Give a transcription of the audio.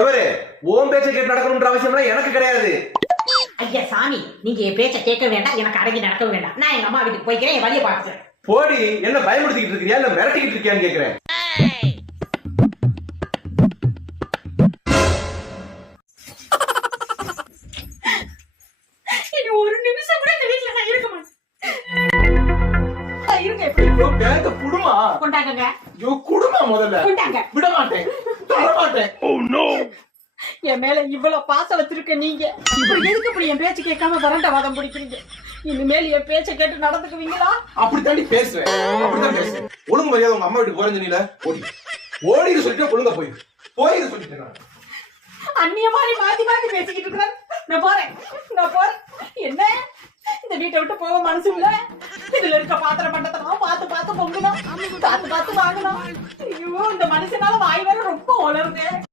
இவரு ஓம் பேச்ச கேட்டு நடக்கணும்ன்ற அவசியம் எனக்கு கிடையாது. ஐயா சாமி, நீங்க என் பேச்ச கேட்க வேண்டாம், எனக்கு அடங்கி நடக்க வேண்டாம். நான் எங்க அம்மா வீட்டுக்கு போய்க்கிறேன், என் வழியை பார்க்கிறேன். போடி, என்ன பயமுறுத்திக்கிட்டு இருக்கியா இல்ல மிரட்டிக்கிட்டு இருக்கியான்னு கேக்குறேன். ஒரு நிமிஷம் கூட இந்த வீட்டுல நான் இருக்க மாட்டேன். பேங்க குடுமா கொண்டாங்க. குடுமா முதல்ல கொண்டாங்க. விட மாட்டேன், தர மாட்டேன். என் மேல இவ்வளவு பாசம் வச்சிருக்க நீங்க இப்படி எதுக்கு இப்படி என் பேச்சு கேட்காம வரண்டவாதம் பிடிக்கிறீங்க? இனிமேல் என் பேச்ச கேட்டு நடந்துக்குவீங்களா? அப்படித்தாண்டி பேசுவேன், அப்படித்தான் பேசுவேன். ஒழுங்கு மரியாதை உங்க அம்மா வீட்டுக்கு போறேன்னு நீல ஓடி ஓடின்னு சொல்லிட்டு ஒழுங்கா போயிரு சொல்லிட்டேன். அந்நிய மாதிரி மாத்தி மாத்தி பேசிக்கிட்டு இருக்கிறேன். நான் போறேன். என்ன இந்த வீட்டை விட்டு போக மனசு இல்ல. இதுல இருக்க பாத்திரம் பண்டத்தெல்லாம் பார்த்து பொங்கணும், பார்த்து வாங்கணும். ஐயோ, இந்த மனுஷனால வாய் வர ரொம்ப உளருது.